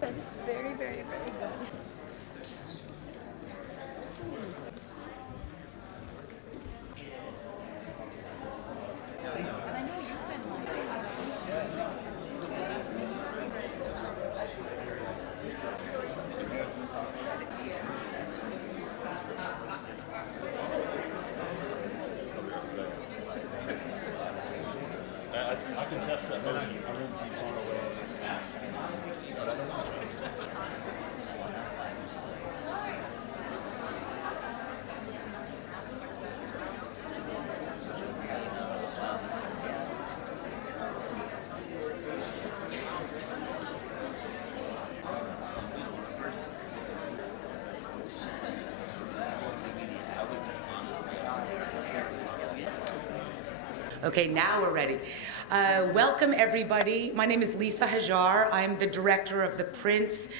Very, very, very good. I can test that motion. I won't be far away. Okay, now we're ready. Welcome, everybody. My name is Lisa Hajar. I'm the director of the Prince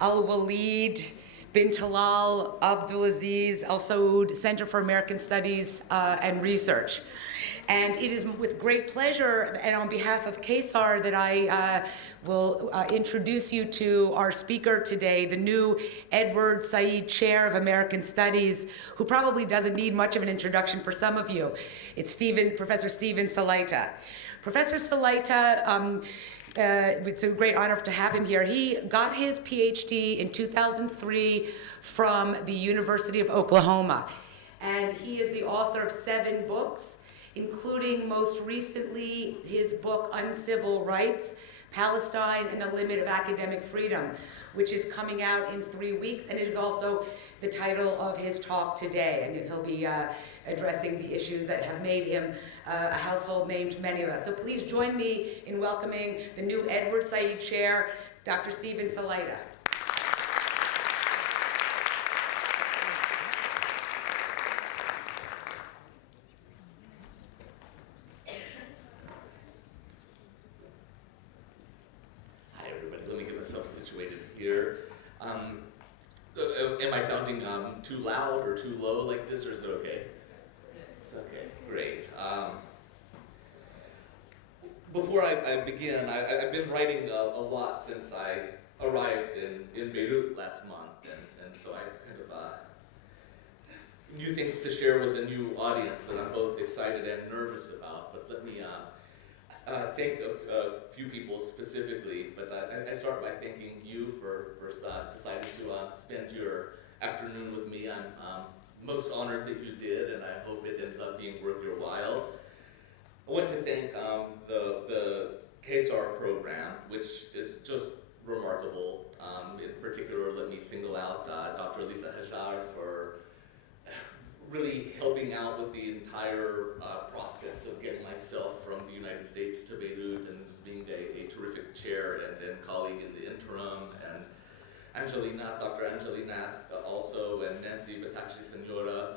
Alwaleed bin Talal Abdulaziz Alsaud Center for American Studies and Research. And it is with great pleasure and on behalf of CASAR that I will introduce you to our speaker today, the new Edward Said Chair of American Studies, who probably doesn't need much of an introduction for some of you. It's Professor Stephen Salaita. Professor Salaita, it's a great honor to have him here. He got his PhD in 2003 from the University of Oklahoma. And he is the author of 7 books, including most recently his book, Uncivil Rights, Palestine and the Limit of Academic Freedom, which is coming out in 3 weeks, and it is also the title of his talk today, and he'll be addressing the issues that have made him a household name to many of us. So please join me in welcoming the new Edward Said Chair, Dr. Stephen Salaita. Here. Am I sounding too loud or too low like this, or is it okay? It's okay, great. Before I begin, I've been writing a lot since I arrived in Beirut last month, and so I kind of new things to share with a new audience that I'm both excited and nervous about, but let me thank a few people specifically, but I start by thanking you for deciding to spend your afternoon with me. I'm most honored that you did, and I hope it ends up being worth your while. I want to thank the CASAR program, which is just remarkable. In particular, let me single out Dr. Lisa Hajar for really helping out with the entire process of getting myself from the United States to Beirut, and just being a terrific chair and colleague in the interim, and Dr. Angelina also, and Nancy Batakshi Senora,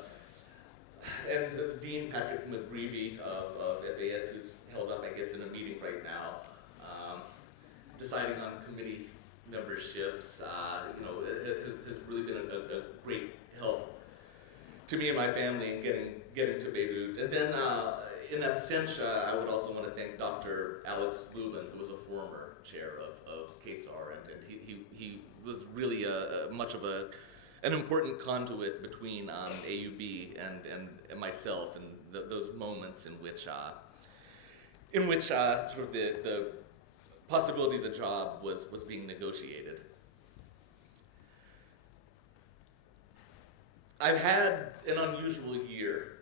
and Dean Patrick McGreevy of FAS, who's held up, I guess, in a meeting right now, deciding on committee memberships. Has really been a great help to me and my family in getting to Beirut. And then in absentia, I would also want to thank Dr. Alex Lubin, who was a former chair of CASAR, and he was really much of an important conduit between AUB and myself, and those moments in which sort of the possibility of the job was being negotiated. I've had an unusual year.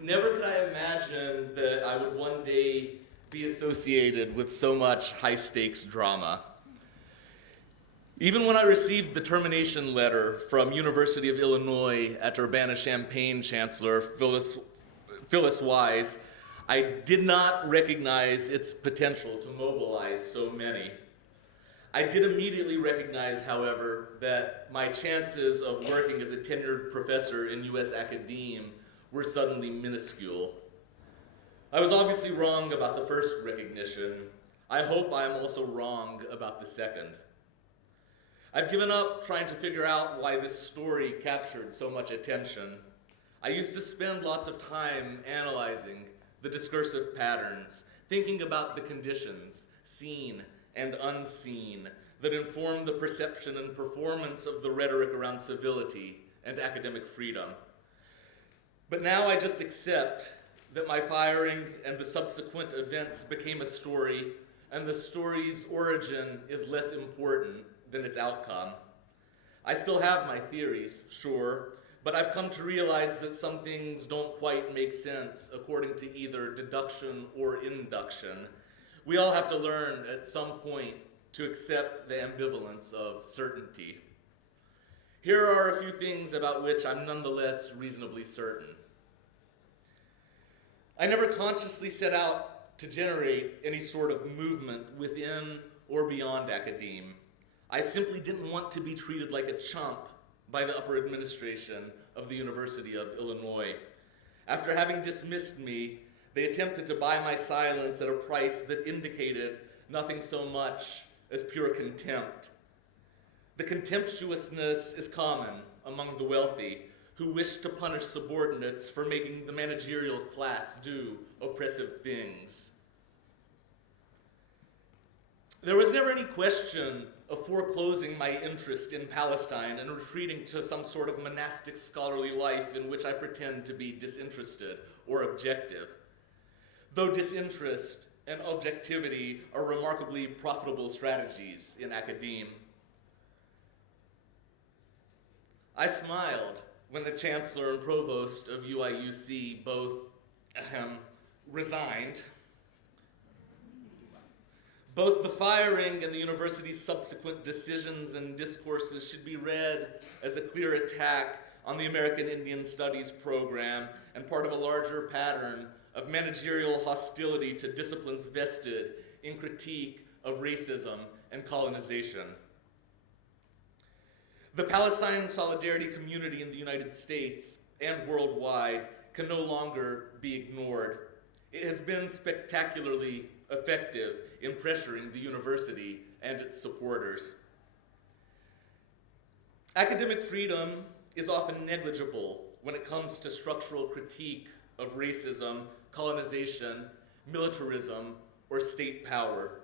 Never could I imagine that I would one day be associated with so much high-stakes drama. Even when I received the termination letter from University of Illinois at Urbana-Champaign Chancellor Phyllis Wise, I did not recognize its potential to mobilize so many. I did immediately recognize, however, that my chances of working as a tenured professor in U.S. academe were suddenly minuscule. I was obviously wrong about the first recognition. I hope I am also wrong about the second. I've given up trying to figure out why this story captured so much attention. I used to spend lots of time analyzing the discursive patterns, thinking about the conditions, seen and unseen that inform the perception and performance of the rhetoric around civility and academic freedom. But now I just accept that my firing and the subsequent events became a story, and the story's origin is less important than its outcome. I still have my theories, sure, but I've come to realize that some things don't quite make sense according to either deduction or induction. We all have to learn at some point to accept the ambivalence of certainty. Here are a few things about which I'm nonetheless reasonably certain. I never consciously set out to generate any sort of movement within or beyond academe. I simply didn't want to be treated like a chump by the upper administration of the University of Illinois. After having dismissed me, they attempted to buy my silence at a price that indicated nothing so much as pure contempt. The contemptuousness is common among the wealthy who wish to punish subordinates for making the managerial class do oppressive things. There was never any question of foreclosing my interest in Palestine and retreating to some sort of monastic scholarly life in which I pretend to be disinterested or objective. Though disinterest and objectivity are remarkably profitable strategies in academe. I smiled when the chancellor and provost of UIUC both resigned. Both the firing and the university's subsequent decisions and discourses should be read as a clear attack on the American Indian Studies program and part of a larger pattern of managerial hostility to disciplines vested in critique of racism and colonization. The Palestine solidarity community in the United States and worldwide can no longer be ignored. It has been spectacularly effective in pressuring the university and its supporters. Academic freedom is often negligible when it comes to structural critique of racism, colonization, militarism, or state power.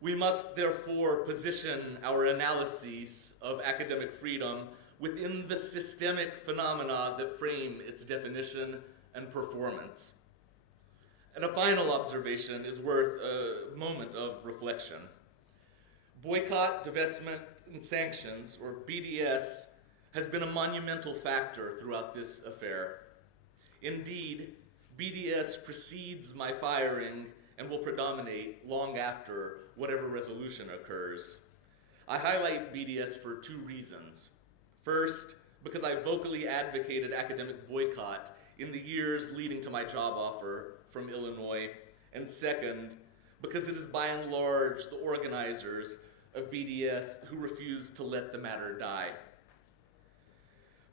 We must therefore position our analyses of academic freedom within the systemic phenomena that frame its definition and performance. And a final observation is worth a moment of reflection. Boycott, divestment, and sanctions, or BDS, has been a monumental factor throughout this affair. Indeed, BDS precedes my firing and will predominate long after whatever resolution occurs. I highlight BDS for two reasons. First, because I vocally advocated academic boycott in the years leading to my job offer from Illinois, and second, because it is by and large the organizers of BDS who refuse to let the matter die.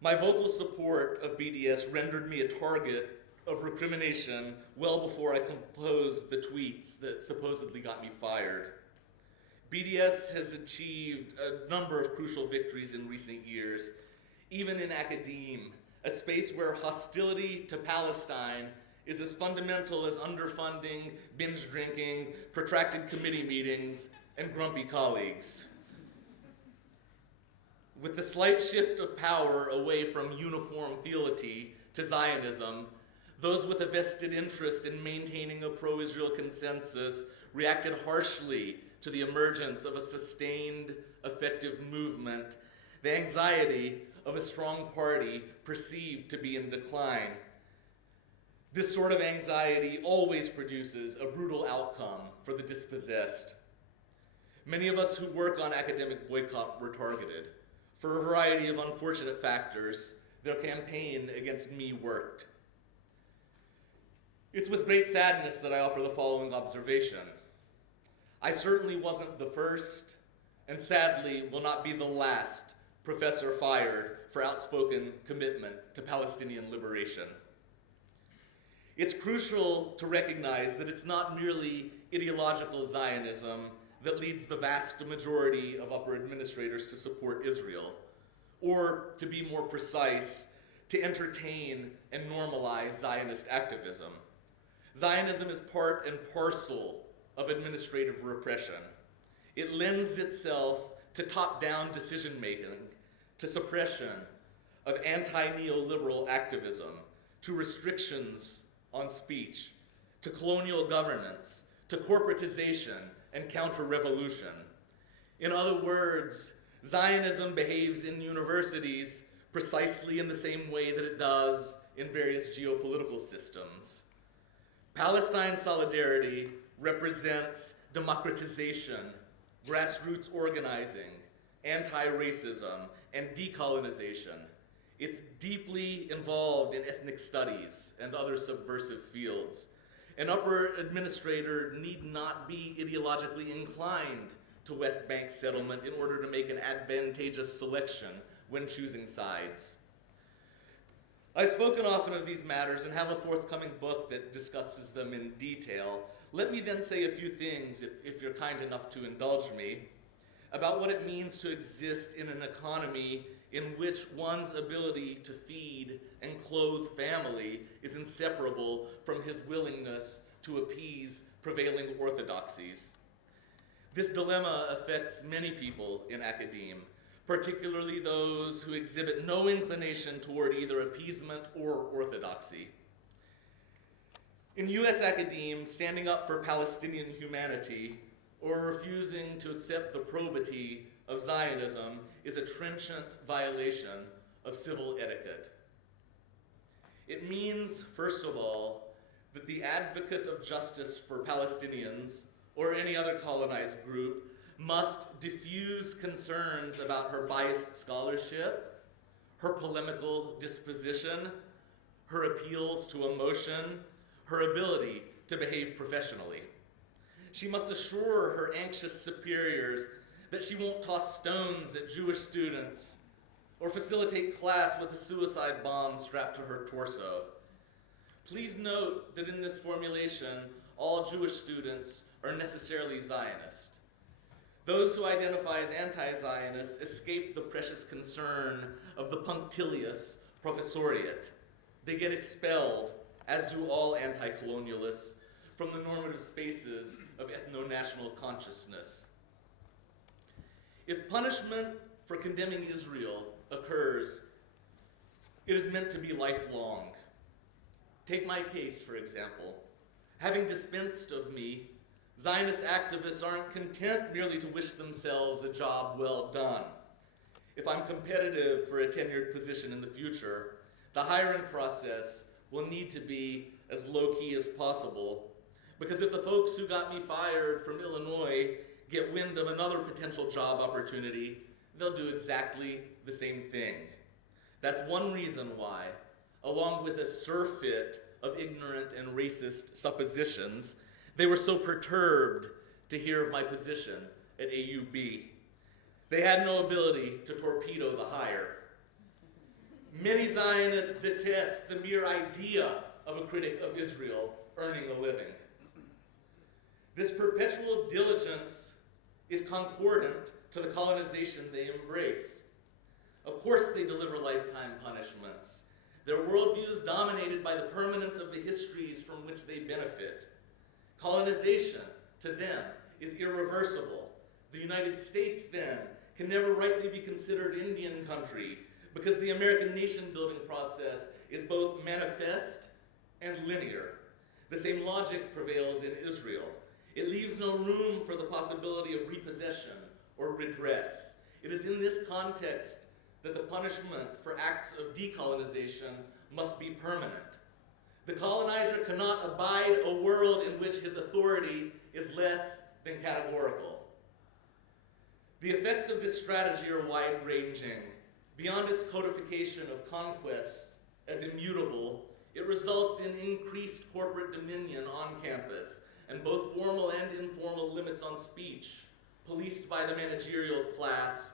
My vocal support of BDS rendered me a target of recrimination well before I composed the tweets that supposedly got me fired. BDS has achieved a number of crucial victories in recent years, even in academe, a space where hostility to Palestine is as fundamental as underfunding, binge drinking, protracted committee meetings, and grumpy colleagues. With the slight shift of power away from uniform fealty to Zionism, those with a vested interest in maintaining a pro-Israel consensus reacted harshly to the emergence of a sustained, effective movement, the anxiety of a strong party perceived to be in decline. This sort of anxiety always produces a brutal outcome for the dispossessed. Many of us who work on academic boycott were targeted. For a variety of unfortunate factors, their campaign against me worked. It's with great sadness that I offer the following observation. I certainly wasn't the first, and sadly will not be the last, professor fired for outspoken commitment to Palestinian liberation. It's crucial to recognize that it's not merely ideological Zionism that leads the vast majority of upper administrators to support Israel, or, to be more precise, to entertain and normalize Zionist activism. Zionism is part and parcel of administrative repression. It lends itself to top-down decision-making, to suppression of anti-neoliberal activism, to restrictions on speech, to colonial governance, to corporatization and counter-revolution. In other words, Zionism behaves in universities precisely in the same way that it does in various geopolitical systems. Palestine solidarity represents democratization, grassroots organizing, anti-racism, and decolonization. It's deeply involved in ethnic studies and other subversive fields. An upper administrator need not be ideologically inclined to West Bank settlement in order to make an advantageous selection when choosing sides. I've spoken often of these matters and have a forthcoming book that discusses them in detail. Let me then say a few things, if you're kind enough to indulge me, about what it means to exist in an economy in which one's ability to feed and clothe family is inseparable from his willingness to appease prevailing orthodoxies. This dilemma affects many people in academe, particularly those who exhibit no inclination toward either appeasement or orthodoxy. In US academe, standing up for Palestinian humanity or refusing to accept the probity of Zionism is a trenchant violation of civil etiquette. It means, first of all, that the advocate of justice for Palestinians or any other colonized group must diffuse concerns about her biased scholarship, her polemical disposition, her appeals to emotion, her ability to behave professionally. She must assure her anxious superiors that she won't toss stones at Jewish students or facilitate class with a suicide bomb strapped to her torso. Please note that in this formulation, all Jewish students are necessarily Zionist. Those who identify as anti-Zionist escape the precious concern of the punctilious professoriate. They get expelled, as do all anti-colonialists, from the normative spaces of ethno-national consciousness. If punishment for condemning Israel occurs, it is meant to be lifelong. Take my case, for example. Having dispensed of me, Zionist activists aren't content merely to wish themselves a job well done. If I'm competitive for a tenured position in the future, the hiring process will need to be as low-key as possible, because if the folks who got me fired from Illinois get wind of another potential job opportunity, they'll do exactly the same thing. That's one reason why, along with a surfeit of ignorant and racist suppositions, they were so perturbed to hear of my position at AUB. They had no ability to torpedo the hire. Many Zionists detest the mere idea of a critic of Israel earning a living. This perpetual diligence is concordant to the colonization they embrace. Of course they deliver lifetime punishments. Their worldview is dominated by the permanence of the histories from which they benefit. Colonization, to them, is irreversible. The United States, then, can never rightly be considered Indian country because the American nation-building process is both manifest and linear. The same logic prevails in Israel. It leaves no room for the possibility of repossession or redress. It is in this context that the punishment for acts of decolonization must be permanent. The colonizer cannot abide a world in which his authority is less than categorical. The effects of this strategy are wide-ranging. Beyond its codification of conquest as immutable, it results in increased corporate dominion on campus and both formal and informal limits on speech, policed by the managerial class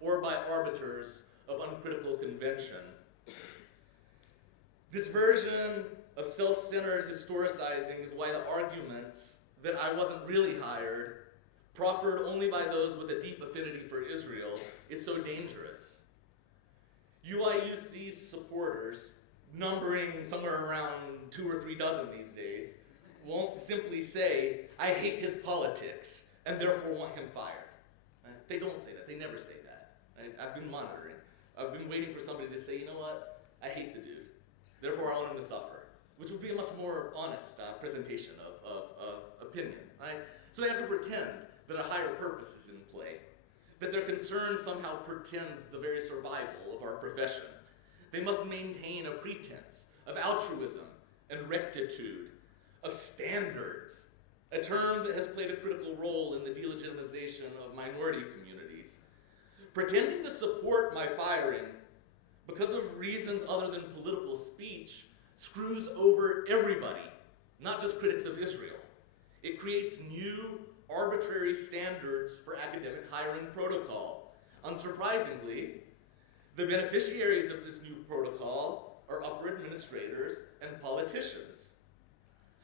or by arbiters of uncritical convention. This version of self-centered historicizing is why the arguments that I wasn't really hired, proffered only by those with a deep affinity for Israel, is so dangerous. UIUC's supporters, numbering somewhere around 2 or 3 dozen these days, won't simply say, "I hate his politics," and therefore want him fired. Right? They don't say that. They never say that. Right? I've been monitoring. I've been waiting for somebody to say, you know what? I hate the dude. Therefore, I want him to suffer, which would be a much more honest presentation of opinion. Right? So they have to pretend that a higher purpose is in play, that their concern somehow pretends the very survival of our profession. They must maintain a pretense of altruism and rectitude, of standards, a term that has played a critical role in the delegitimization of minority communities. Pretending to support my firing because of reasons other than political speech screws over everybody, not just critics of Israel. It creates new, arbitrary standards for academic hiring protocol. Unsurprisingly, the beneficiaries of this new protocol are upper administrators and politicians.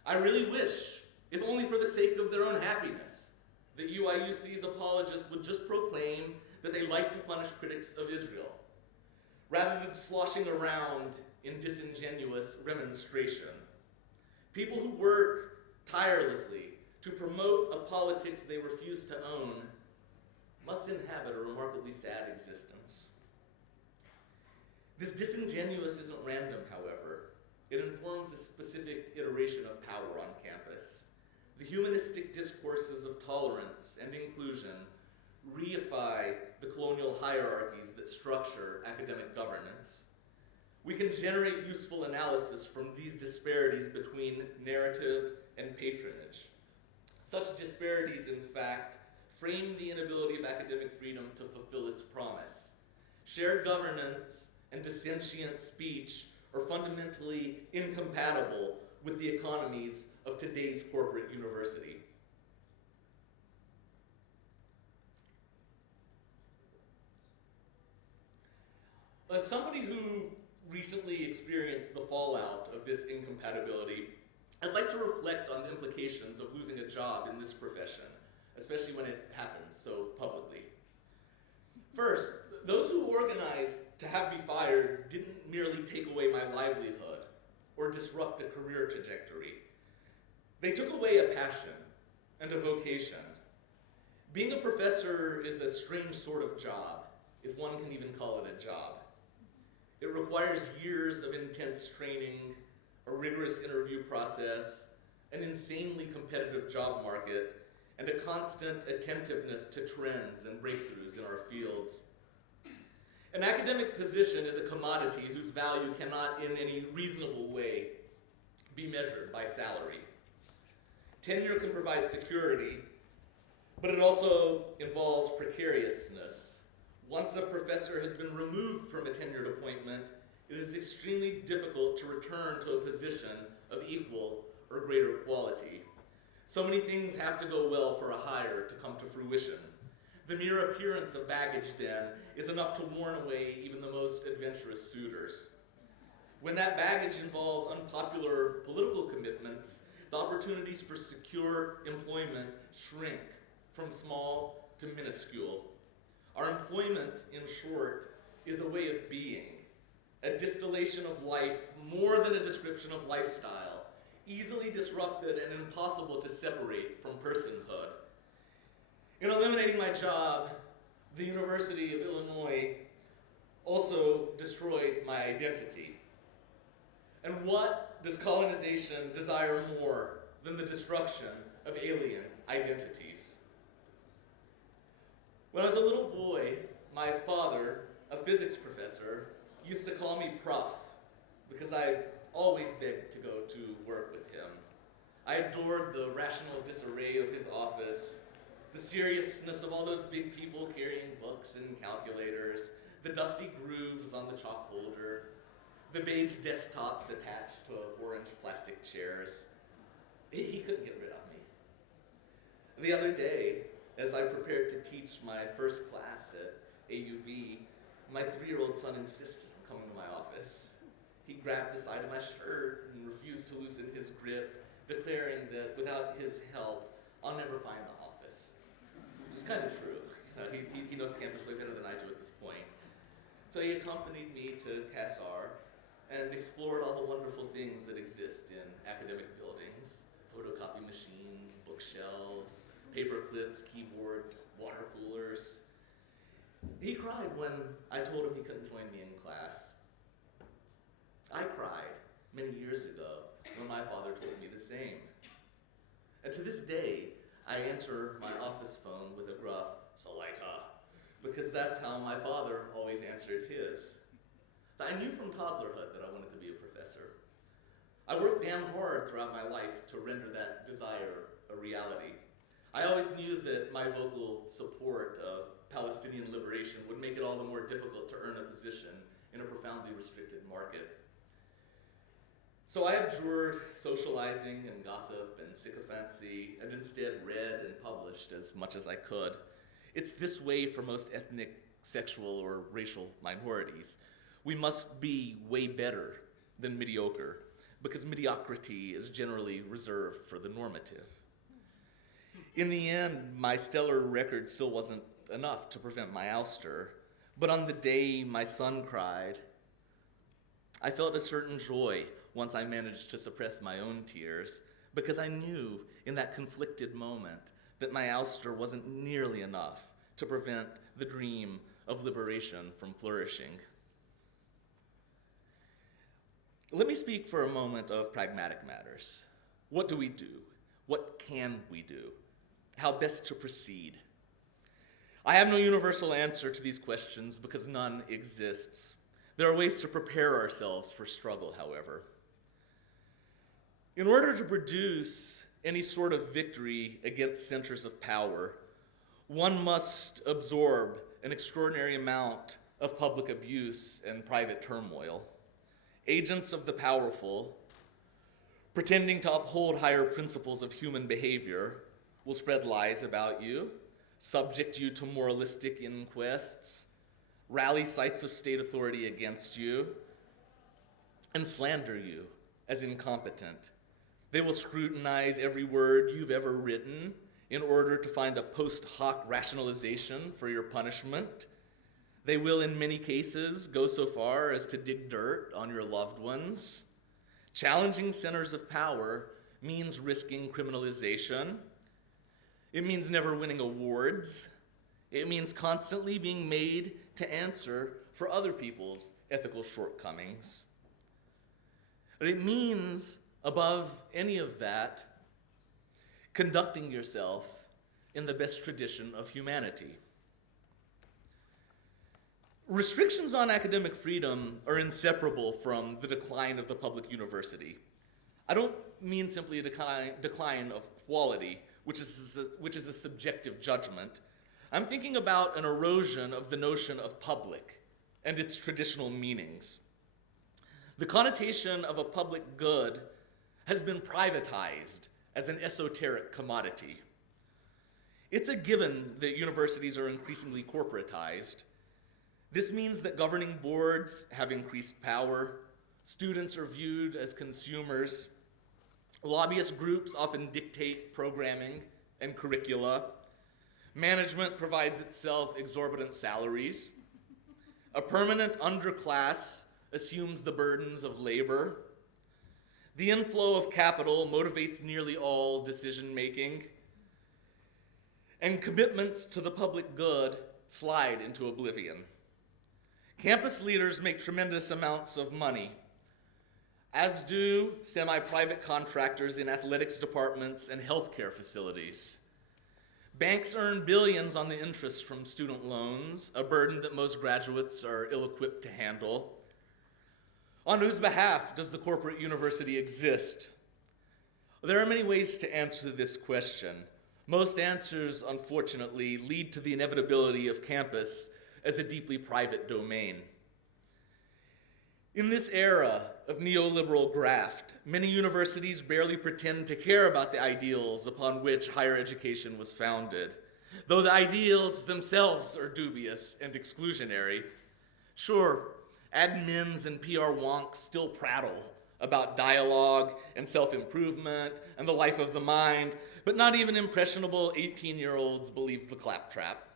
I really wish, if only for the sake of their own happiness, that UIUC's apologists would just proclaim that they like to punish critics of Israel, rather than sloshing around in disingenuous remonstration. People who work tirelessly to promote a politics they refuse to own must inhabit a remarkably sad existence. This disingenuous isn't random, however. It informs a specific iteration of power on campus. The humanistic discourses of tolerance and inclusion reify the colonial hierarchies that structure academic governance. We can generate useful analysis from these disparities between narrative and patronage. Such disparities, in fact, frame the inability of academic freedom to fulfill its promise. Shared governance and dissentient speech are fundamentally incompatible with the economies of today's corporate university. As somebody who recently experienced the fallout of this incompatibility, I'd like to reflect on the implications of losing a job in this profession, especially when it happens so publicly. First, those who organized to have me fired didn't merely take away my livelihood or disrupt a career trajectory. They took away a passion and a vocation. Being a professor is a strange sort of job, if one can even call it a job. It requires years of intense training, a rigorous interview process, an insanely competitive job market, and a constant attentiveness to trends and breakthroughs in our fields. An academic position is a commodity whose value cannot in any reasonable way be measured by salary. Tenure can provide security, but it also involves precariousness. Once a professor has been removed from a tenured appointment, it is extremely difficult to return to a position of equal or greater quality. So many things have to go well for a hire to come to fruition. The mere appearance of baggage, then, is enough to warn away even the most adventurous suitors. When that baggage involves unpopular political commitments, the opportunities for secure employment shrink from small to minuscule. Our employment, in short, is a way of being, a distillation of life more than a description of lifestyle, easily disrupted and impossible to separate from personhood. In eliminating my job, the University of Illinois also destroyed my identity. And what does colonization desire more than the destruction of alien identities? When I was a little boy, my father, a physics professor, used to call me Prof because I always begged to go to work with him. I adored the rational disarray of his office, the seriousness of all those big people carrying books and calculators, the dusty grooves on the chalk holder, the beige desktops attached to orange plastic chairs. He couldn't get rid of me. The other day, as I prepared to teach my first class at AUB, my 3-year-old son insisted on coming to my office. He grabbed the side of my shirt and refused to loosen his grip, declaring that without his help, I'll never find the office. It's kind of true. He knows campus way better than I do at this point. So he accompanied me to CASAR and explored all the wonderful things that exist in academic buildings: photocopy machines, bookshelves, paper clips, keyboards, water coolers. He cried when I told him he couldn't join me in class. I cried many years ago when my father told me the same. And to this day, I answer my office phone with a gruff, "Salaita," because that's how my father always answered his. I knew from toddlerhood that I wanted to be a professor. I worked damn hard throughout my life to render that desire a reality. I always knew that my vocal support of Palestinian liberation would make it all the more difficult to earn a position in a profoundly restricted market. So I abjured socializing and gossip and sycophancy and instead read and published as much as I could. It's this way for most ethnic, sexual, or racial minorities. We must be way better than mediocre, because mediocrity is generally reserved for the normative. In the end, my stellar record still wasn't enough to prevent my ouster, but on the day my son cried, I felt a certain joy once I managed to suppress my own tears, because I knew in that conflicted moment that my ouster wasn't nearly enough to prevent the dream of liberation from flourishing. Let me speak for a moment of pragmatic matters. What do we do? What can we do? How best to proceed? I have no universal answer to these questions because none exists. There are ways to prepare ourselves for struggle, however. In order to produce any sort of victory against centers of power, one must absorb an extraordinary amount of public abuse and private turmoil. Agents of the powerful, pretending to uphold higher principles of human behavior, will spread lies about you, subject you to moralistic inquests, rally sites of state authority against you, and slander you as incompetent. They will scrutinize every word you've ever written in order to find a post hoc rationalization for your punishment. They will, in many cases, go so far as to dig dirt on your loved ones. Challenging centers of power means risking criminalization. It means never winning awards. It means constantly being made to answer for other people's ethical shortcomings. But it means, above any of that, conducting yourself in the best tradition of humanity. Restrictions on academic freedom are inseparable from the decline of the public university. I don't mean simply a decline of quality, which is a subjective judgment. I'm thinking about an erosion of the notion of public and its traditional meanings. The connotation of a public good has been privatized as an esoteric commodity. It's a given that universities are increasingly corporatized. This means that governing boards have increased power, students are viewed as consumers, lobbyist groups often dictate programming and curricula, management provides itself exorbitant salaries, a permanent underclass assumes the burdens of labor, the inflow of capital motivates nearly all decision-making, and commitments to the public good slide into oblivion. Campus leaders make tremendous amounts of money, as do semi-private contractors in athletics departments and healthcare facilities. Banks earn billions on the interest from student loans, a burden that most graduates are ill-equipped to handle. On whose behalf does the corporate university exist? There are many ways to answer this question. Most answers, unfortunately, lead to the inevitability of campus as a deeply private domain. In this era of neoliberal graft, many universities barely pretend to care about the ideals upon which higher education was founded, though the ideals themselves are dubious and exclusionary. Sure, admins and PR wonks still prattle about dialogue and self-improvement and the life of the mind, but not even impressionable 18-year-olds believe the claptrap.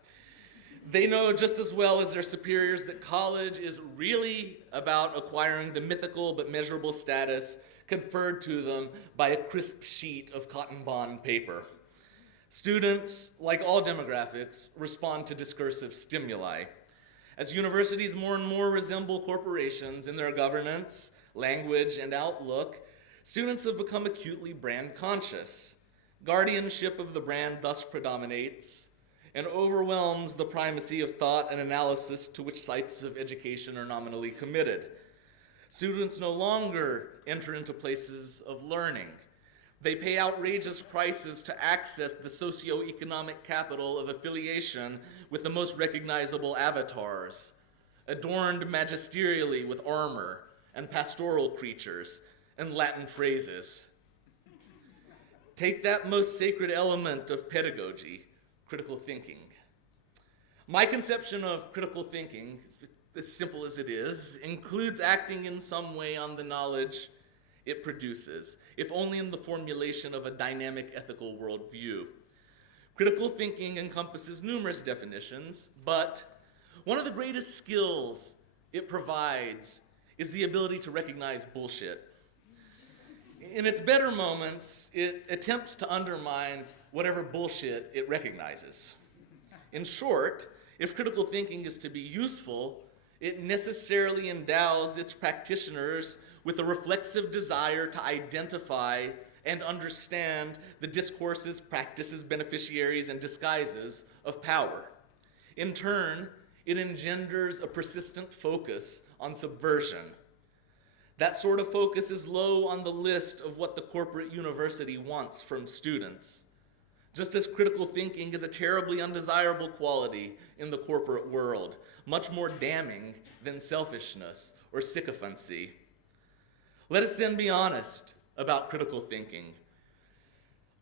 They know just as well as their superiors that college is really about acquiring the mythical but measurable status conferred to them by a crisp sheet of cotton bond paper. Students, like all demographics, respond to discursive stimuli. As universities more and more resemble corporations in their governance, language, and outlook, students have become acutely brand conscious. Guardianship of the brand thus predominates and overwhelms the primacy of thought and analysis to which sites of education are nominally committed. Students no longer enter into places of learning. They pay outrageous prices to access the socioeconomic capital of affiliation with the most recognizable avatars, adorned magisterially with armor and pastoral creatures and Latin phrases. Take that most sacred element of pedagogy, critical thinking. My conception of critical thinking, as simple as it is, includes acting in some way on the knowledge it produces, if only in the formulation of a dynamic ethical worldview. Critical thinking encompasses numerous definitions, but one of the greatest skills it provides is the ability to recognize bullshit. In its better moments, it attempts to undermine whatever bullshit it recognizes. In short, if critical thinking is to be useful, it necessarily endows its practitioners with a reflexive desire to identify and understand the discourses, practices, beneficiaries, and disguises of power. In turn, it engenders a persistent focus on subversion. That sort of focus is low on the list of what the corporate university wants from students. Just as critical thinking is a terribly undesirable quality in the corporate world, much more damning than selfishness or sycophancy. Let us then be honest about critical thinking.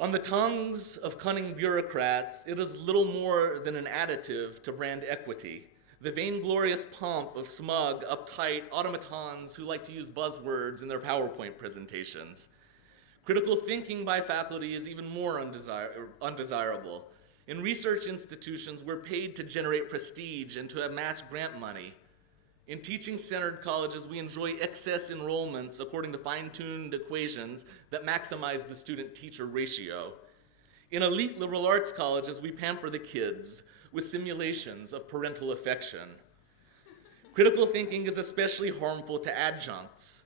On the tongues of cunning bureaucrats, it is little more than an additive to brand equity, the vainglorious pomp of smug, uptight automatons who like to use buzzwords in their PowerPoint presentations. Critical thinking by faculty is even more undesirable. In research institutions, we're paid to generate prestige and to amass grant money. In teaching-centered colleges, we enjoy excess enrollments according to fine-tuned equations that maximize the student-teacher ratio. In elite liberal arts colleges, we pamper the kids with simulations of parental affection. Critical thinking is especially harmful to adjuncts,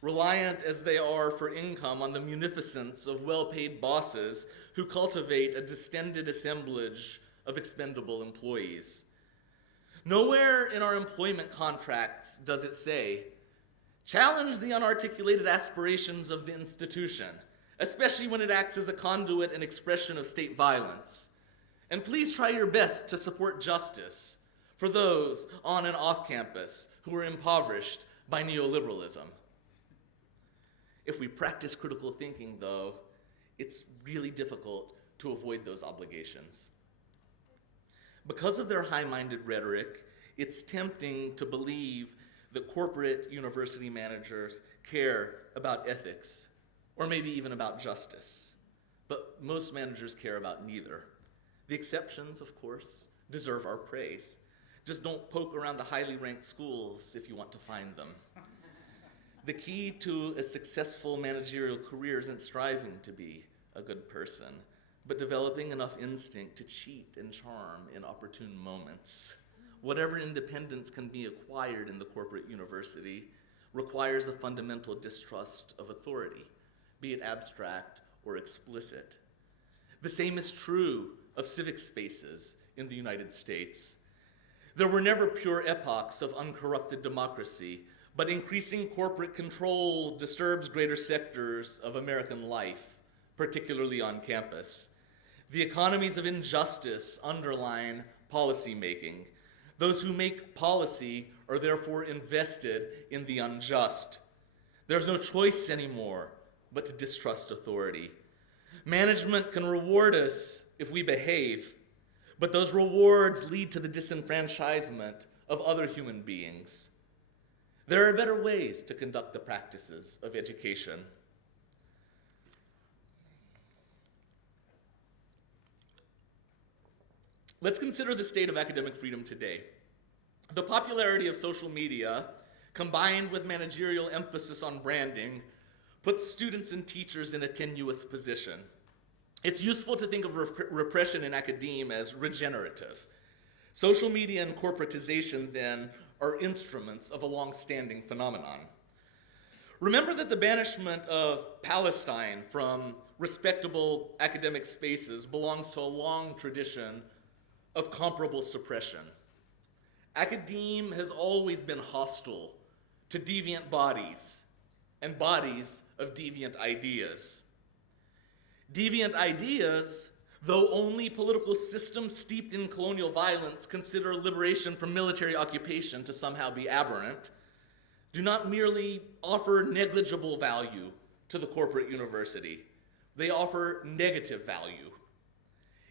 reliant as they are for income on the munificence of well-paid bosses who cultivate a distended assemblage of expendable employees. Nowhere in our employment contracts does it say, challenge the unarticulated aspirations of the institution, especially when it acts as a conduit and expression of state violence. And please try your best to support justice for those on and off campus who are impoverished by neoliberalism. If we practice critical thinking, though, it's really difficult to avoid those obligations. Because of their high-minded rhetoric, it's tempting to believe that corporate university managers care about ethics, or maybe even about justice. But most managers care about neither. The exceptions, of course, deserve our praise. Just don't poke around the highly ranked schools if you want to find them. The key to a successful managerial career isn't striving to be a good person, but developing enough instinct to cheat and charm in opportune moments. Whatever independence can be acquired in the corporate university requires a fundamental distrust of authority, be it abstract or explicit. The same is true of civic spaces in the United States. There were never pure epochs of uncorrupted democracy, but increasing corporate control disturbs greater sectors of American life, particularly on campus. The economies of injustice underline policymaking. Those who make policy are therefore invested in the unjust. There's no choice anymore but to distrust authority. Management can reward us if we behave, but those rewards lead to the disenfranchisement of other human beings. There are better ways to conduct the practices of education. Let's consider the state of academic freedom today. The popularity of social media, combined with managerial emphasis on branding, puts students and teachers in a tenuous position. It's useful to think of repression in academia as regenerative. Social media and corporatization, then, are instruments of a long-standing phenomenon. Remember that the banishment of Palestine from respectable academic spaces belongs to a long tradition of comparable suppression. Academe has always been hostile to deviant bodies and bodies of deviant ideas. Deviant ideas, though only political systems steeped in colonial violence consider liberation from military occupation to somehow be aberrant, do not merely offer negligible value to the corporate university. They offer negative value.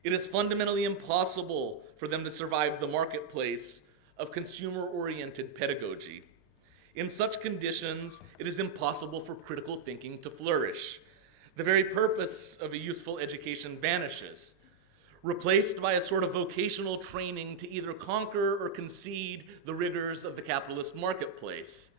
It is fundamentally impossible for them to survive the marketplace of consumer-oriented pedagogy. In such conditions, it is impossible for critical thinking to flourish. The very purpose of a useful education vanishes, replaced by a sort of vocational training to either conquer or concede the rigors of the capitalist marketplace.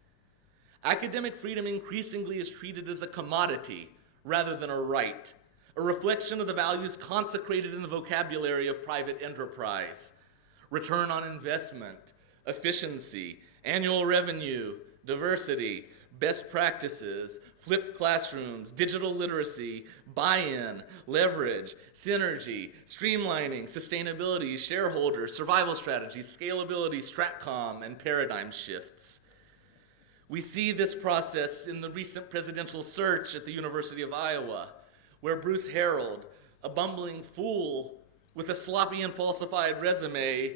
Academic freedom increasingly is treated as a commodity rather than a right, a reflection of the values consecrated in the vocabulary of private enterprise: return on investment, efficiency, annual revenue, diversity, best practices, flipped classrooms, digital literacy, buy-in, leverage, synergy, streamlining, sustainability, shareholders, survival strategies, scalability, stratcom, and paradigm shifts. We see this process in the recent presidential search at the University of Iowa, where Bruce Harold, a bumbling fool with a sloppy and falsified resume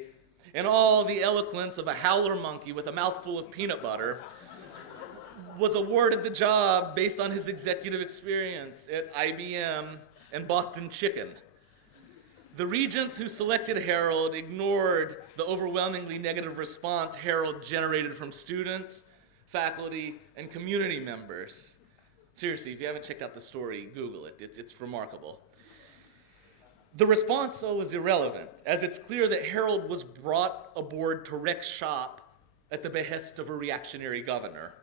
and all the eloquence of a howler monkey with a mouthful of peanut butter, was awarded the job based on his executive experience at IBM and Boston Chicken. The regents who selected Harold ignored the overwhelmingly negative response Harold generated from students, faculty, and community members. Seriously, if you haven't checked out the story, Google it. It's remarkable. The response, though, was irrelevant, as it's clear that Harold was brought aboard to wreck shop at the behest of a reactionary governor.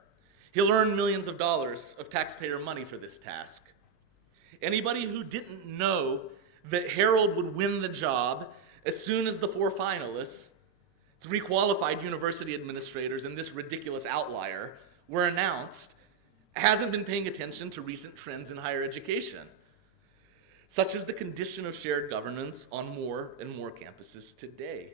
He'll earn millions of dollars of taxpayer money for this task. Anybody who didn't know that Harold would win the job as soon as the 4 finalists, 3 qualified university administrators and this ridiculous outlier, were announced, hasn't been paying attention to recent trends in higher education. Such is the condition of shared governance on more and more campuses today.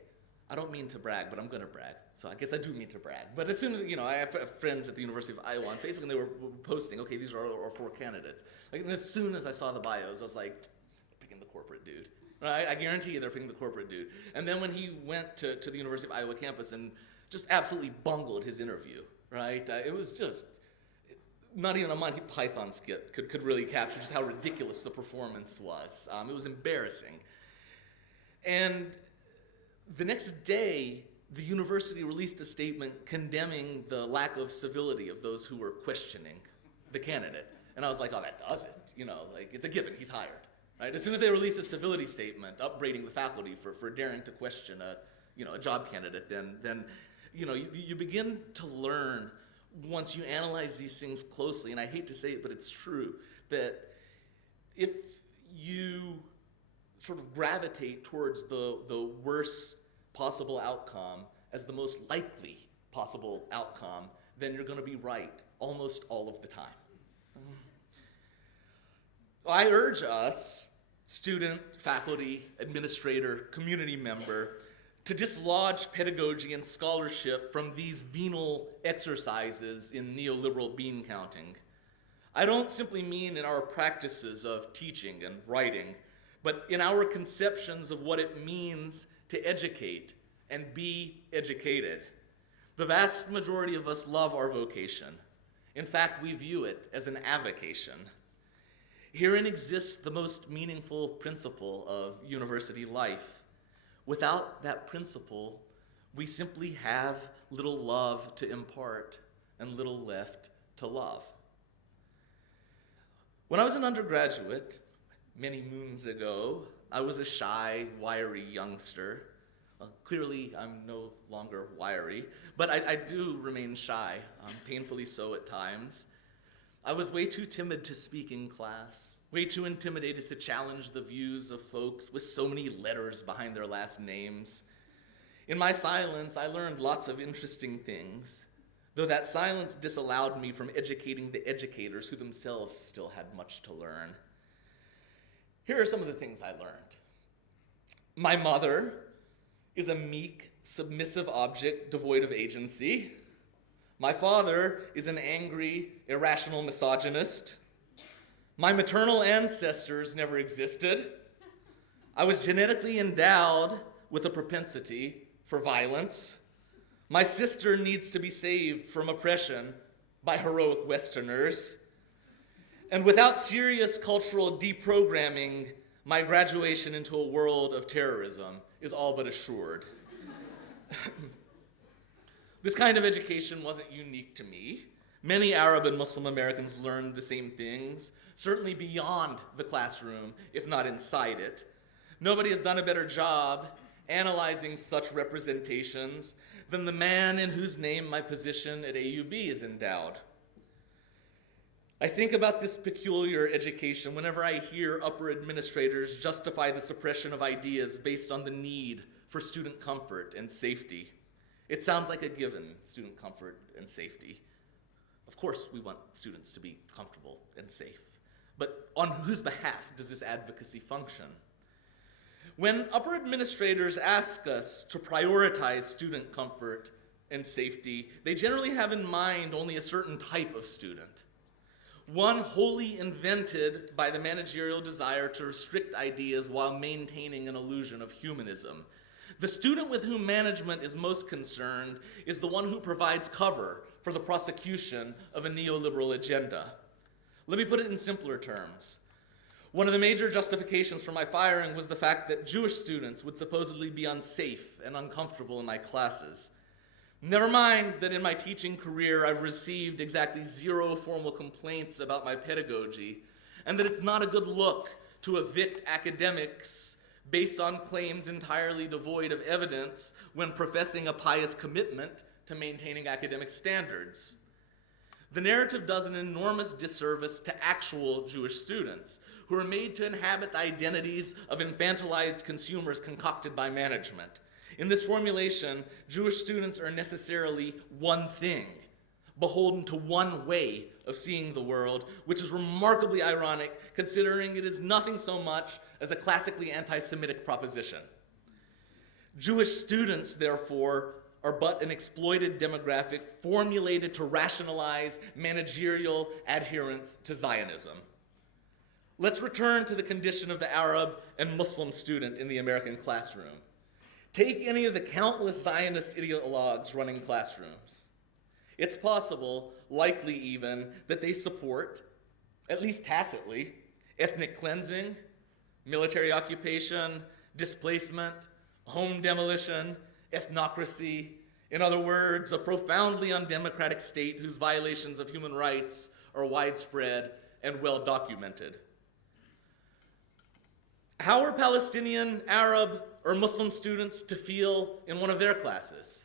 I don't mean to brag, but I'm going to brag. So I guess I do mean to brag. But as soon as, I have friends at the University of Iowa on Facebook, and they were posting, okay, these are our 4 candidates. And as soon as I saw the bios, I was like, picking the corporate dude. Right? I guarantee you they're picking the corporate dude. And then when he went to the University of Iowa campus and just absolutely bungled his interview, right? It was just, not even a Monty Python skit could really capture just how ridiculous the performance was. It was embarrassing. And the next day, the university released a statement condemning the lack of civility of those who were questioning the candidate. And I was like, oh, that does it. It's a given, he's hired. Right? As soon as they released a civility statement upbraiding the faculty for daring to question a job candidate, then you begin to learn, once you analyze these things closely, and I hate to say it, but it's true, that if you sort of gravitate towards the worst possible outcome as the most likely possible outcome, then you're going to be right almost all of the time. I urge us, student, faculty, administrator, community member, to dislodge pedagogy and scholarship from these venal exercises in neoliberal bean counting. I don't simply mean in our practices of teaching and writing, but in our conceptions of what it means to educate and be educated. The vast majority of us love our vocation. In fact, we view it as an avocation. Herein exists the most meaningful principle of university life. Without that principle, we simply have little love to impart and little left to love. When I was an undergraduate, many moons ago, I was a shy, wiry youngster. Well, clearly, I'm no longer wiry, but I do remain shy, painfully so at times. I was way too timid to speak in class, way too intimidated to challenge the views of folks with so many letters behind their last names. In my silence, I learned lots of interesting things, though that silence disallowed me from educating the educators who themselves still had much to learn. Here are some of the things I learned. My mother is a meek, submissive object devoid of agency. My father is an angry, irrational misogynist. My maternal ancestors never existed. I was genetically endowed with a propensity for violence. My sister needs to be saved from oppression by heroic Westerners. And without serious cultural deprogramming, my graduation into a world of terrorism is all but assured. This kind of education wasn't unique to me. Many Arab and Muslim Americans learned the same things, certainly beyond the classroom, if not inside it. Nobody has done a better job analyzing such representations than the man in whose name my position at AUB is endowed. I think about this peculiar education whenever I hear upper administrators justify the suppression of ideas based on the need for student comfort and safety. It sounds like a given, student comfort and safety. Of course, we want students to be comfortable and safe. But on whose behalf does this advocacy function? When upper administrators ask us to prioritize student comfort and safety, they generally have in mind only a certain type of student. One wholly invented by the managerial desire to restrict ideas while maintaining an illusion of humanism. The student with whom management is most concerned is the one who provides cover for the prosecution of a neoliberal agenda. Let me put it in simpler terms. One of the major justifications for my firing was the fact that Jewish students would supposedly be unsafe and uncomfortable in my classes. Never mind that in my teaching career I've received exactly 0 formal complaints about my pedagogy, and that it's not a good look to evict academics based on claims entirely devoid of evidence when professing a pious commitment to maintaining academic standards. The narrative does an enormous disservice to actual Jewish students who are made to inhabit the identities of infantilized consumers concocted by management. In this formulation, Jewish students are necessarily one thing, beholden to one way of seeing the world, which is remarkably ironic considering it is nothing so much as a classically anti-Semitic proposition. Jewish students, therefore, are but an exploited demographic formulated to rationalize managerial adherence to Zionism. Let's return to the condition of the Arab and Muslim student in the American classroom. Take any of the countless Zionist ideologues running classrooms. It's possible, likely even, that they support, at least tacitly, ethnic cleansing, military occupation, displacement, home demolition, ethnocracy. In other words, a profoundly undemocratic state whose violations of human rights are widespread and well documented. How are Palestinian, Arab, or Muslim students to feel in one of their classes?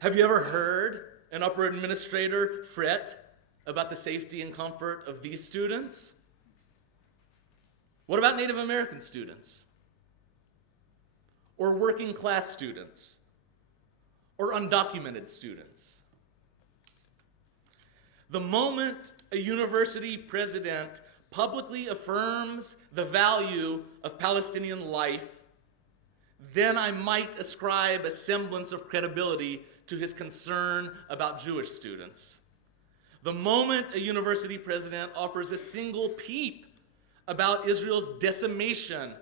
Have you ever heard an upper administrator fret about the safety and comfort of these students? What about Native American students? Or working class students? Or undocumented students? The moment a university president publicly affirms the value of Palestinian life, then I might ascribe a semblance of credibility to his concern about Jewish students. The moment a university president offers a single peep about Israel's decimation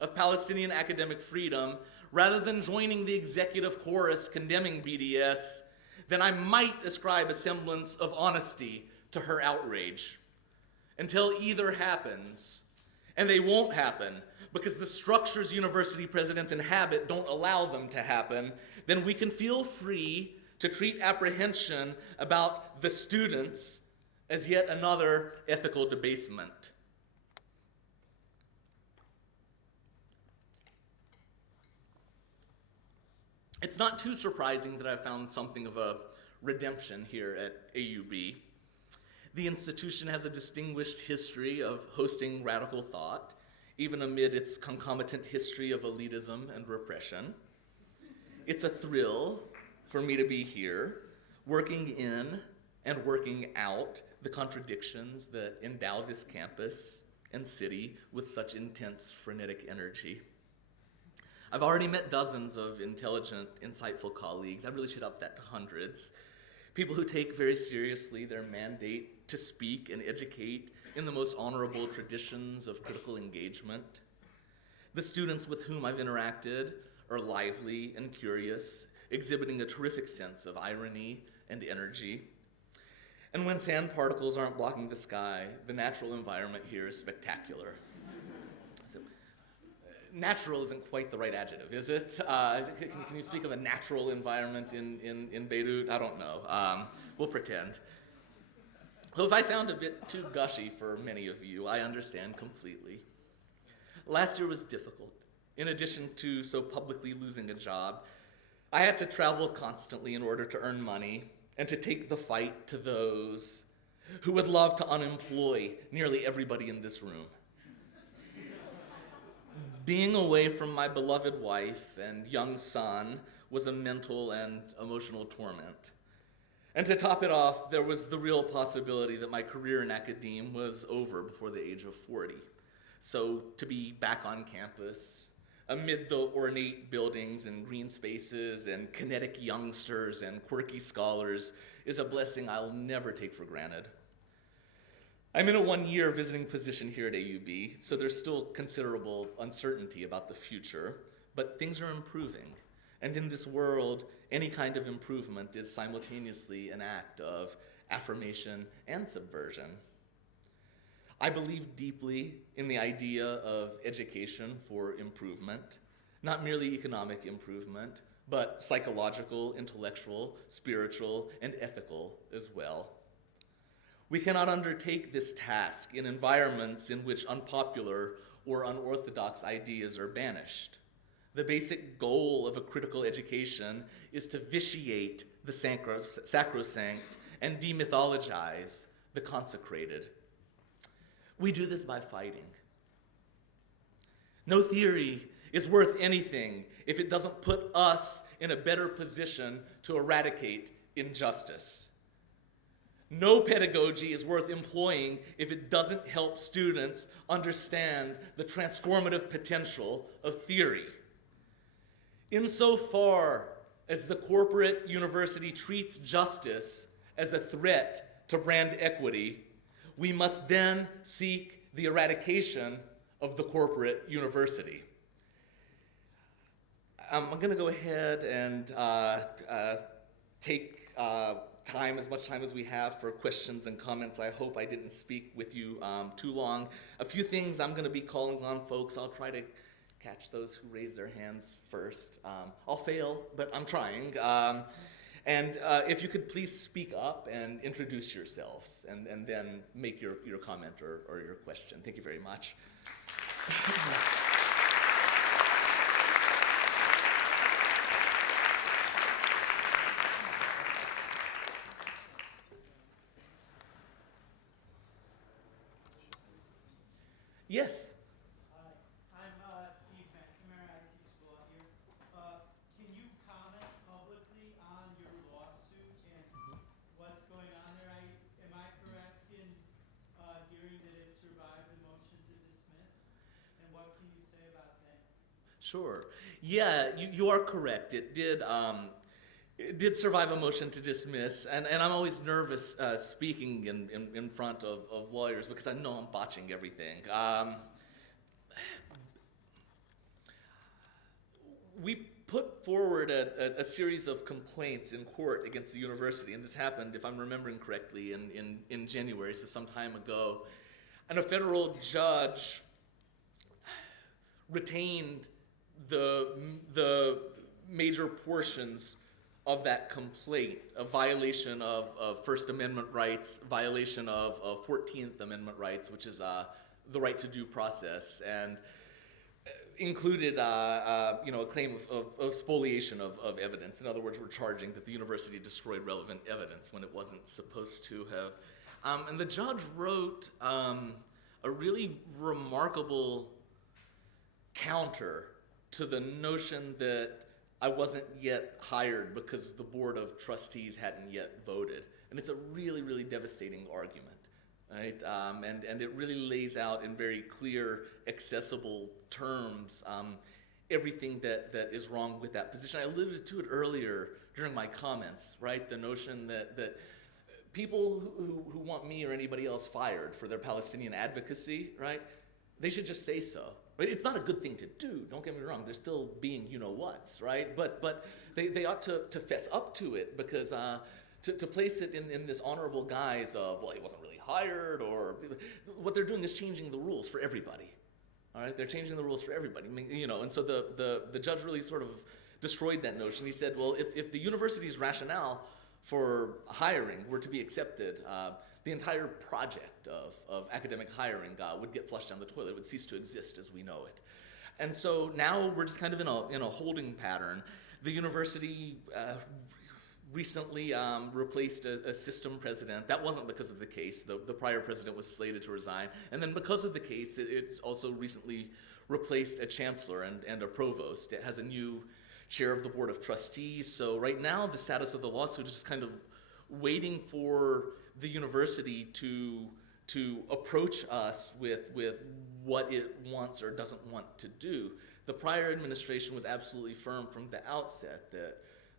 of Palestinian academic freedom, rather than joining the executive chorus condemning BDS, then I might ascribe a semblance of honesty to her outrage. Until either happens, and they won't happen because the structures university presidents inhabit don't allow them to happen, then we can feel free to treat apprehension about the students as yet another ethical debasement. It's not too surprising that I found something of a redemption here at AUB. The institution has a distinguished history of hosting radical thought, even amid its concomitant history of elitism and repression. It's a thrill for me to be here, working in and working out the contradictions that endow this campus and city with such intense, frenetic energy. I've already met dozens of intelligent, insightful colleagues. I really should up that to hundreds. People who take very seriously their mandate to speak and educate in the most honorable traditions of critical engagement. The students with whom I've interacted are lively and curious, exhibiting a terrific sense of irony and energy. And when sand particles aren't blocking the sky, the natural environment here is spectacular. Natural isn't quite the right adjective, is it? Can you speak of a natural environment in Beirut? I don't know. We'll pretend. Well, if I sound a bit too gushy for many of you, I understand completely. Last year was difficult. In addition to so publicly losing a job, I had to travel constantly in order to earn money and to take the fight to those who would love to unemploy nearly everybody in this room. Being away from my beloved wife and young son was a mental and emotional torment. And to top it off, there was the real possibility that my career in academe was over before the age of 40. So to be back on campus, amid the ornate buildings and green spaces and kinetic youngsters and quirky scholars, is a blessing I'll never take for granted. I'm in a one-year visiting position here at AUB, so there's still considerable uncertainty about the future, but things are improving. And in this world, any kind of improvement is simultaneously an act of affirmation and subversion. I believe deeply in the idea of education for improvement, not merely economic improvement, but psychological, intellectual, spiritual, and ethical as well. We cannot undertake this task in environments in which unpopular or unorthodox ideas are banished. The basic goal of a critical education is to vitiate the sacrosanct and demythologize the consecrated. We do this by fighting. No theory is worth anything if it doesn't put us in a better position to eradicate injustice. No pedagogy is worth employing if it doesn't help students understand the transformative potential of theory. Insofar as the corporate university treats justice as a threat to brand equity, we must then seek the eradication of the corporate university. I'm going to go ahead and take as much time as we have for questions and comments. I hope I didn't speak with you too long. A few things I'm going to be calling on folks. I'll try to catch those who raise their hands first. I'll fail, but I'm trying. And if you could please speak up and introduce yourselves and then make your comment or your question. Thank you very much. Yes. Hi, I'm Steve McNamara. I teach law here. Can you comment publicly on your lawsuit and what's going on there? Am I correct in hearing that it survived the motion to dismiss? And what can you say about that? Sure. Yeah, you are correct. It did survive a motion to dismiss, and I'm always nervous speaking in front of lawyers because I know I'm botching everything. We put forward a series of complaints in court against the university, and this happened, if I'm remembering correctly, in January, so some time ago. And a federal judge retained the major portions of that complaint, a violation of First Amendment rights, violation of 14th Amendment rights, which is the right to due process, and included a claim of spoliation of evidence. In other words, we're charging that the university destroyed relevant evidence when it wasn't supposed to have. And the judge wrote a really remarkable counter to the notion that I wasn't yet hired because the board of trustees hadn't yet voted. And it's a really, really devastating argument, right? And it really lays out in very clear, accessible terms everything that is wrong with that position. I alluded to it earlier during my comments, right? The notion that people who want me or anybody else fired for their Palestinian advocacy, right? They should just say so. Right? It's not a good thing to do, don't get me wrong. They're still being you-know-whats, right? But they ought to fess up to it, because to place it in this honorable guise of, well, he wasn't really hired, or what they're doing is changing the rules for everybody. All right, they're changing the rules for everybody. I mean, and so the judge really sort of destroyed that notion. He said, well, if the university's rationale for hiring were to be accepted, the entire project of academic hiring would get flushed down the toilet. It would cease to exist as we know it. And so now we're just kind of in a holding pattern. The university recently replaced a system president. That wasn't because of the case. The prior president was slated to resign. And then because of the case, it's also recently replaced a chancellor and a provost. It has a new chair of the board of trustees. So right now, the status of the lawsuit is just kind of waiting for the university to approach us with what it wants or doesn't want to do. The prior administration was absolutely firm from the outset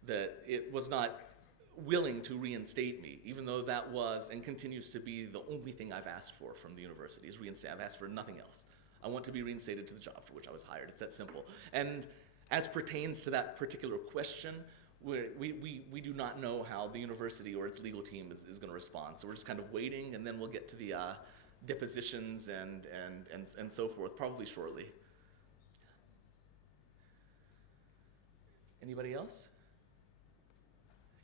that it was not willing to reinstate me, even though that was and continues to be the only thing I've asked for from the university is reinstate. I've asked for nothing else. I want to be reinstated to the job for which I was hired. It's that simple. And as pertains to that particular question, we do not know how the university or its legal team is going to respond. So we're just kind of waiting, and then we'll get to the depositions and so forth, probably shortly. Anybody else?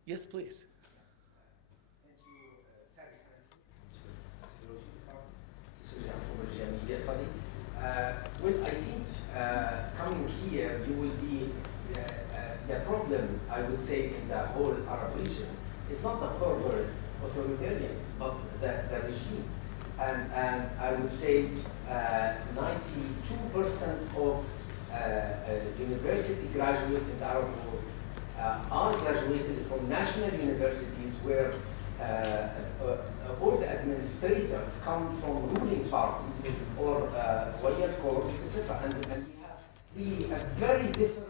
Yes, please. Well, I think coming here, you will be the problem, I would say, in the whole Arab region is not the corporate authoritarians, but the regime. And I would say 92% of university graduates in the Arab world are graduated from national universities where all the administrators come from ruling parties or Wali Court, etc. And we have very different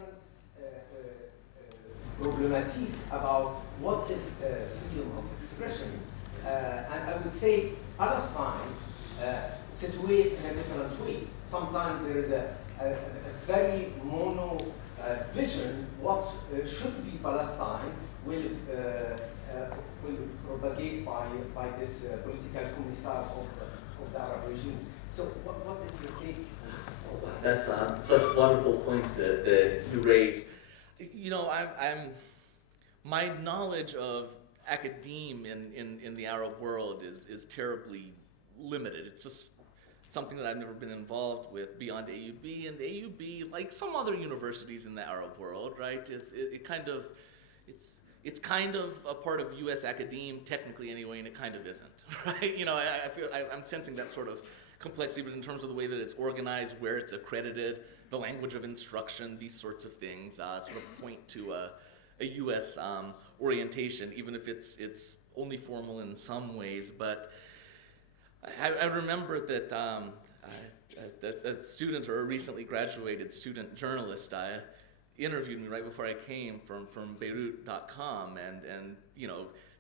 problematic about what is freedom of expression. And I would say Palestine situated in a different way. Sometimes there is a very mono vision what should be Palestine will propagate by this political commissar of the Arab regimes. So what is your take on this? That's such wonderful points that you raise. My knowledge of academe in the Arab world is terribly limited. It's just something that I've never been involved with beyond AUB. And AUB, like some other universities in the Arab world, right, it's kind of a part of U.S. academe, technically anyway, and it kind of isn't, right? I'm sensing that sort of complexity, but in terms of the way that it's organized, where it's accredited, the language of instruction, these sorts of things sort of point to a U.S. Orientation, even if it's only formal in some ways. But I remember that a student or a recently graduated student journalist interviewed me right before I came from Beirut.com, and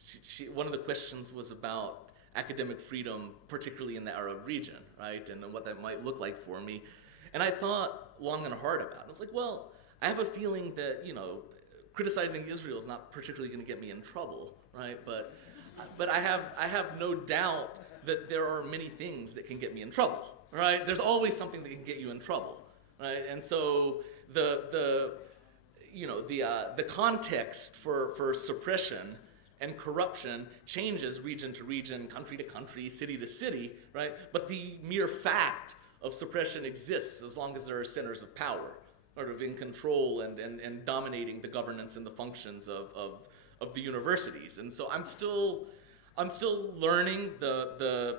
she one of the questions was about academic freedom, particularly in the Arab region, right, and what that might look like for me. And I thought long and hard about it. I was like, well, I have a feeling that criticizing Israel is not particularly going to get me in trouble, right? But I have no doubt that there are many things that can get me in trouble, right? There's always something that can get you in trouble, right? And so the context for suppression and corruption changes region to region, country to country, city to city, right? But the mere fact of suppression exists as long as there are centers of power, sort of in control and dominating the governance and the functions of the universities. And so I'm still I'm still learning the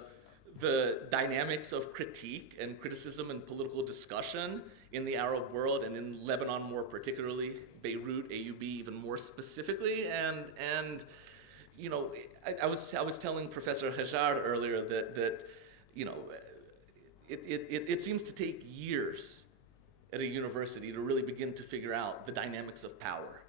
dynamics of critique and criticism and political discussion in the Arab world and in Lebanon more particularly, Beirut, AUB even more specifically, and you know, I was telling Professor Hajar earlier that you know, it seems to take years at a university to really begin to figure out the dynamics of power,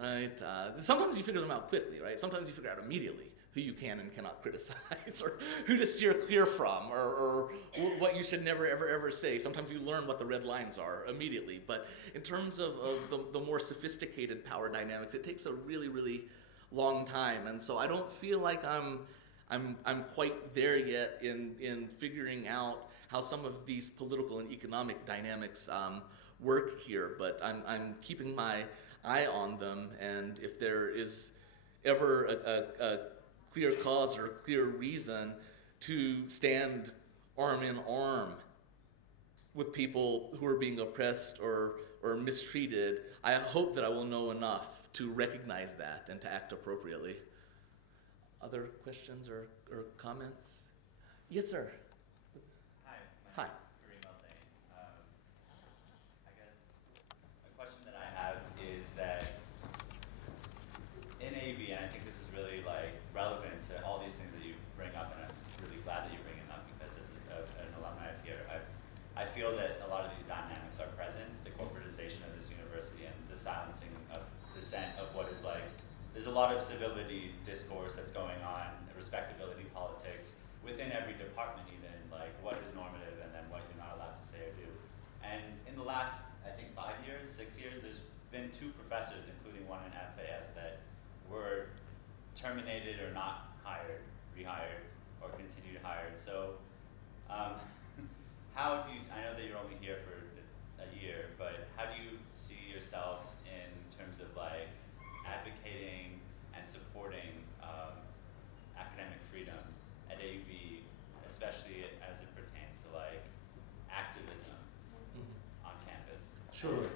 right? Sometimes you figure them out quickly, right? Sometimes you figure out immediately who you can and cannot criticize, or who to steer clear from, or what you should never, ever say. Sometimes you learn what the red lines are immediately. But in terms of the more sophisticated power dynamics, it takes a really, really long time. And so I don't feel like I'm quite there yet in figuring out how some of these political and economic dynamics work here. But I'm keeping my eye on them, and if there is ever a clear cause or a clear reason to stand arm in arm with people who are being oppressed or mistreated, I hope that I will know enough to recognize that and to act appropriately. Other questions or comments? Yes, sir. Hi. Hi. Kareem Al-Zain. I guess a question that I have is that in AUB, and I think this is really like relevant to all these things that you bring up, and I'm really glad that you're bringing them up because as an alumni of here, I feel that a lot of these dynamics are present, the corporatization of this university and the silencing of dissent of what is like, there's a lot of civility discourse that's going on, respectability politics within every department even, like what is normative and then what you're not allowed to say or do. And in the last, I think 5 years, 6 years, there's been 2 professors, including one in FAS, that were terminated or not hired, rehired, or continued hired. So how do you, I know that you're only here for a year, but how do you see yourself in terms of like advocating and supporting academic freedom at AUB, especially as it pertains to like activism on campus? Sure.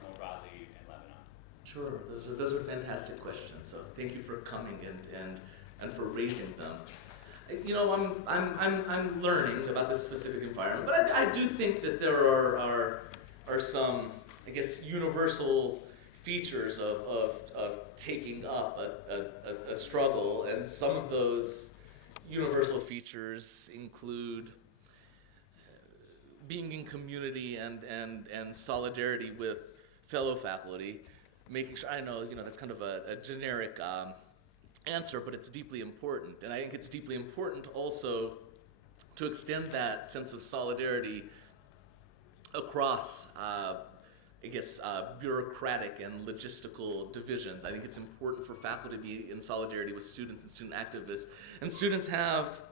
More broadly in Lebanon. Sure, those are fantastic questions. So thank you for coming and for raising them. You know, I'm learning about this specific environment, but I do think that there are some, I guess, universal features of taking up a struggle, and some of those universal features include being in community and solidarity with fellow faculty, making sure, I know, you know, that's kind of a generic answer, but it's deeply important. And I think it's deeply important also to extend that sense of solidarity across, I guess, bureaucratic and logistical divisions. I think it's important for faculty to be in solidarity with students and student activists. And students have,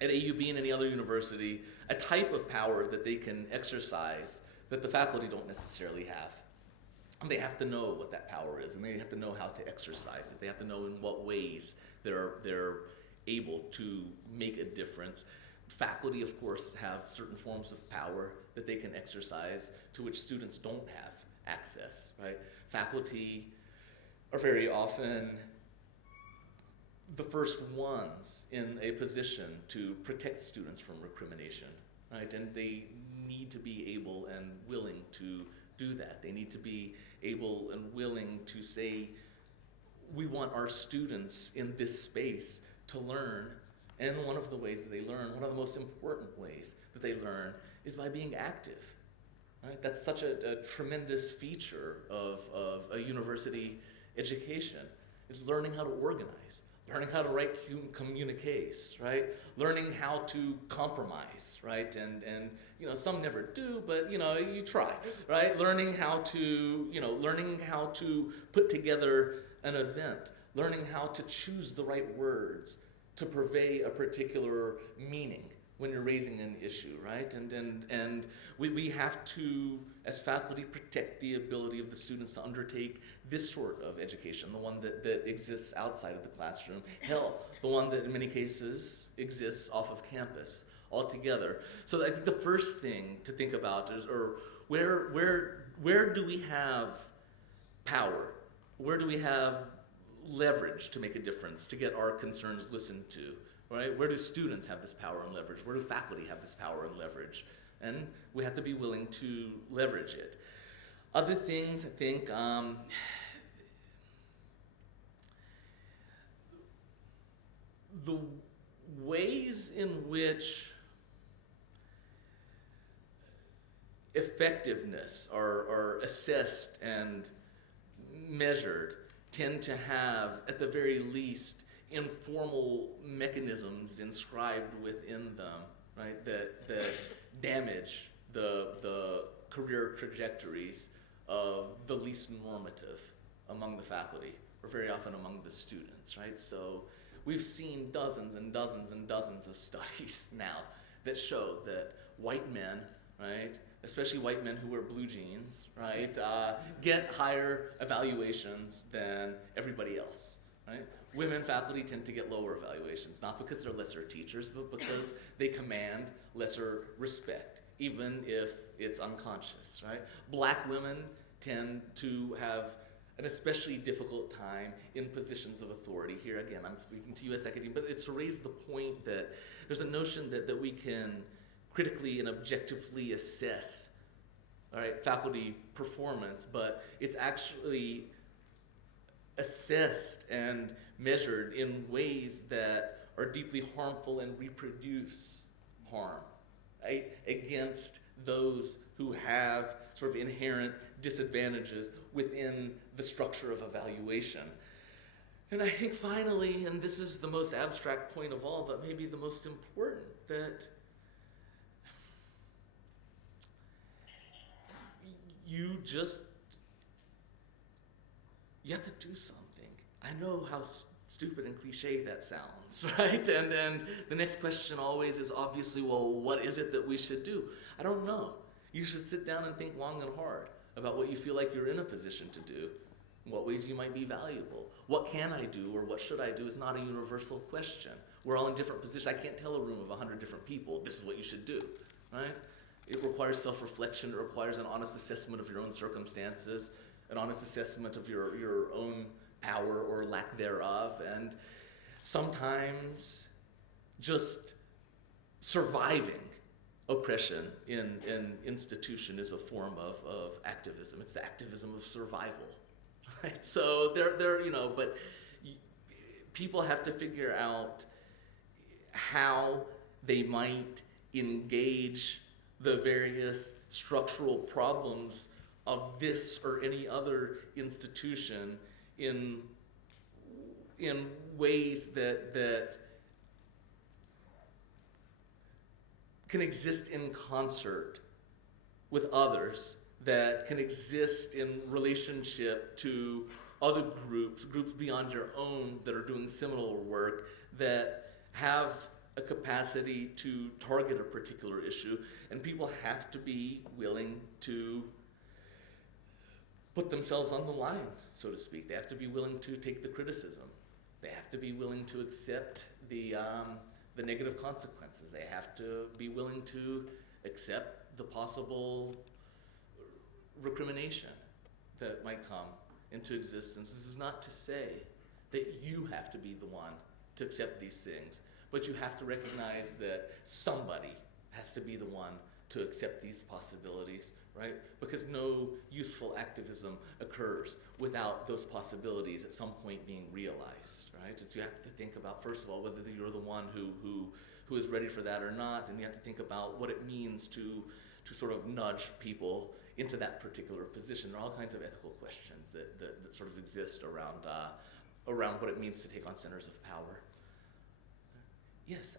at AUB and any other university, a type of power that they can exercise that the faculty don't necessarily have. And they have to know what that power is, and they have to know how to exercise it. They have to know in what ways they're able to make a difference. Faculty, of course, have certain forms of power that they can exercise to which students don't have access, right? Faculty are very often the first ones in a position to protect students from recrimination, right? And they need to be able and willing to do that. They need to be able and willing to say, we want our students in this space to learn, and one of the ways that they learn, one of the most important ways that they learn, is by being active. Right? That's such a tremendous feature of a university education, is learning how to organize, learning how to write communiques, right? Learning how to compromise, right? And you know, some never do, but you know, you try, right? Learning how to put together an event, learning how to choose the right words to purvey a particular meaning when you're raising an issue, right? And we have to, as faculty, protect the ability of the students to undertake this sort of education, the one that exists outside of the classroom. Hell, the one that in many cases exists off of campus altogether. So I think the first thing to think about is, or where do we have power? Where do we have leverage to make a difference, to get our concerns listened to, right? Where do students have this power and leverage? Where do faculty have this power and leverage? And we have to be willing to leverage it. Other things, I think, the ways in which effectiveness are assessed and measured tend to have, at the very least, informal mechanisms inscribed within them, right, that damage the career trajectories of the least normative among the faculty, or very often among the students, right? So we've seen dozens and dozens and dozens of studies now that show that white men, right, especially white men who wear blue jeans, right, get higher evaluations than everybody else, right? Women faculty tend to get lower evaluations, not because they're lesser teachers, but because they command lesser respect, even if it's unconscious, right? Black women tend to have an especially difficult time in positions of authority. Here again, I'm speaking to U.S. academia, but it's to raise the point that there's a notion that we can critically and objectively assess, all right, faculty performance, but it's actually assessed and measured in ways that are deeply harmful and reproduce harm, right, against those who have sort of inherent disadvantages within the structure of evaluation. And I think finally, and this is the most abstract point of all, but maybe the most important, that you have to do something. I know how stupid and cliche that sounds, right? And the next question always is obviously, well, what is it that we should do? I don't know. You should sit down and think long and hard about what you feel like you're in a position to do, what ways you might be valuable. What can I do or what should I do is not a universal question. We're all in different positions. I can't tell a room of 100 different people, this is what you should do, right? It requires self-reflection. It requires an honest assessment of your own circumstances, an honest assessment of your own power or lack thereof, and sometimes just surviving oppression in an institution is a form of activism. It's the activism of survival, right? So but people have to figure out how they might engage the various structural problems of this or any other institution in ways that can exist in concert with others, that can exist in relationship to other groups beyond your own that are doing similar work, that have a capacity to target a particular issue, and people have to be willing to put themselves on the line, so to speak. They have to be willing to take the criticism. They have to be willing to accept the negative consequences. They have to be willing to accept the possible recrimination that might come into existence. This is not to say that you have to be the one to accept these things, but you have to recognize that somebody has to be the one to accept these possibilities, right? Because no useful activism occurs without those possibilities at some point being realized, right? So you have to think about, first of all, whether you're the one who is ready for that or not, and you have to think about what it means to sort of nudge people into that particular position. There are all kinds of ethical questions that sort of exist around what it means to take on centers of power. Yes?